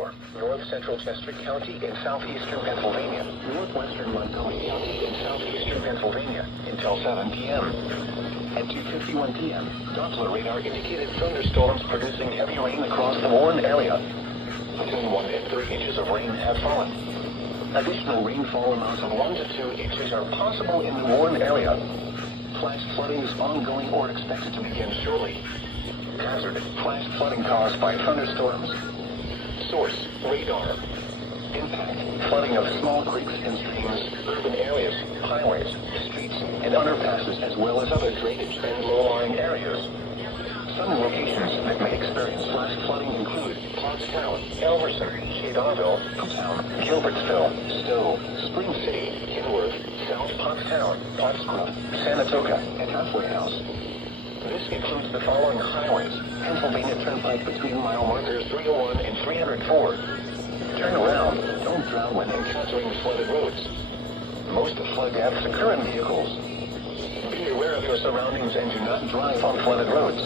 Bridgeport, north central Chester County in southeastern Pennsylvania, northwestern Montgomery County in southeastern Pennsylvania until 7 p.m. At 2:51 p.m., Doppler radar indicated thunderstorms producing heavy rain across the Warren area. Between 1 and 3 inches of rain have fallen. Additional rainfall amounts of 1 to 2 inches are possible in the Warren area. Flash flooding is ongoing or expected to begin shortly. Hazard: flash flooding caused by thunderstorms. Source: radar. Impact: flooding of small creeks and streams, urban areas, highways, streets, and underpasses, as well as other drainage and low-lying areas. Some locations that may experience flash flooding include Pottstown, Elverson, Shadawville, Uptown, Gilbertsville, Stowe, Spring City, Kenworth, South Pottstown, Pottsgrove, Sanatoga, and Halfway House. This includes the following highways: Pennsylvania Turnpike between mile markers 301 and 304. Turn around. Don't drown when encountering flooded roads. Most flood deaths occur in vehicles. Be aware of your surroundings and do not drive on flooded roads.